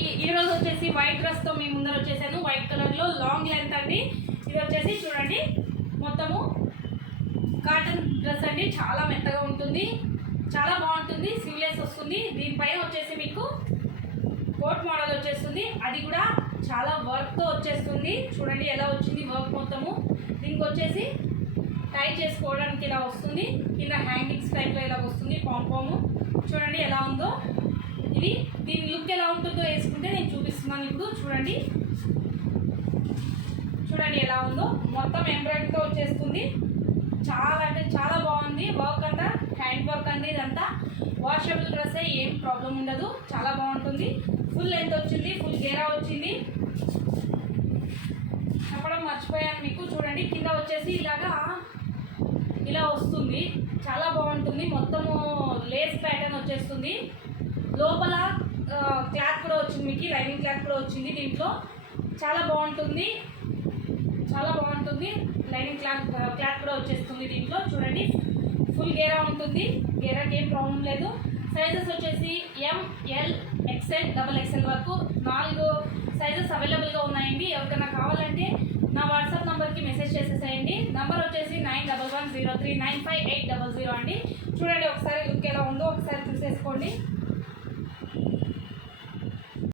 ఈ రోజు వచ్చేసి వైట్ డ్రెస్ తో మీ ముందర వచ్చేసాను. వైట్ కలర్ లో లాంగ్ లెంత్ అండి. ఇది వచ్చేసి చూడండి మొత్తము కాటన్ డ్రెస్ అండి. చాలా మెత్తగా ఉంటుంది, చాలా బాగుంటుంది. స్లీవ్లెస్ వస్తుంది. దీనిపైన వచ్చేసి మీకు కోట్ మోడల్ వచ్చేస్తుంది. అది కూడా చాలా వర్క్ తో వచ్చేస్తుంది. చూడండి ఎలా వచ్చింది వర్క్ మొత్తము. దీనికి వచ్చేసి టై చేసుకోవడానికి ఇలా వస్తుంది. కింద హ్యాంగింగ్స్ టైప్లో ఇలా వస్తుంది. పాంపాము చూడండి ఎలా ఉందో. ఇది దీని లుక్ ఎలా ఉంటుందో వేసుకుంటే నేను చూపిస్తున్నాను ఇప్పుడు. చూడండి చూడండి ఎలా ఉందో. మొత్తం ఎంబ్రాయిడరీతో వచ్చేస్తుంది. చాలా అంటే చాలా బాగుంది. వర్క్ అంతా హ్యాండ్ వర్క్ అండి. ఇదంతా వాషబుల్ డ్రెస్, ఏం ప్రాబ్లం ఉండదు. చాలా బాగుంటుంది. ఫుల్ లెంత్ వచ్చింది, ఫుల్ గేరా వచ్చింది. చెప్పడం మర్చిపోయాను మీకు. చూడండి కింద వచ్చేసి ఇలాగా ఇలా వస్తుంది. చాలా బాగుంటుంది. మొత్తము లేస్ ప్యాటర్న్ వచ్చేస్తుంది. లోపల క్లాత్ కూడా వచ్చింది మీకు, లైనింగ్ క్లాత్ కూడా వచ్చింది దీంట్లో. చాలా బాగుంటుంది, చాలా బాగుంటుంది. లైనింగ్ క్లాత్ కూడా వచ్చేస్తుంది దీంట్లో. చూడండి ఫుల్ గేరా ఉంటుంది. గేరాకి ఏం ప్రాబ్లం లేదు. సైజెస్ వచ్చేసి ఎంఎల్ ఎక్స్ఎల్ XXL వరకు 4 సైజెస్ అవైలబుల్గా ఉన్నాయండి. ఎవరికైనా కావాలంటే నా వాట్సాప్ నెంబర్కి మెసేజ్ చేసేసేయండి. నెంబర్ వచ్చేసి 9110395800 అండి. చూడండి ఒకసారి లుక్ ఎలా ఉందో ఒకసారి చూసేసుకోండి.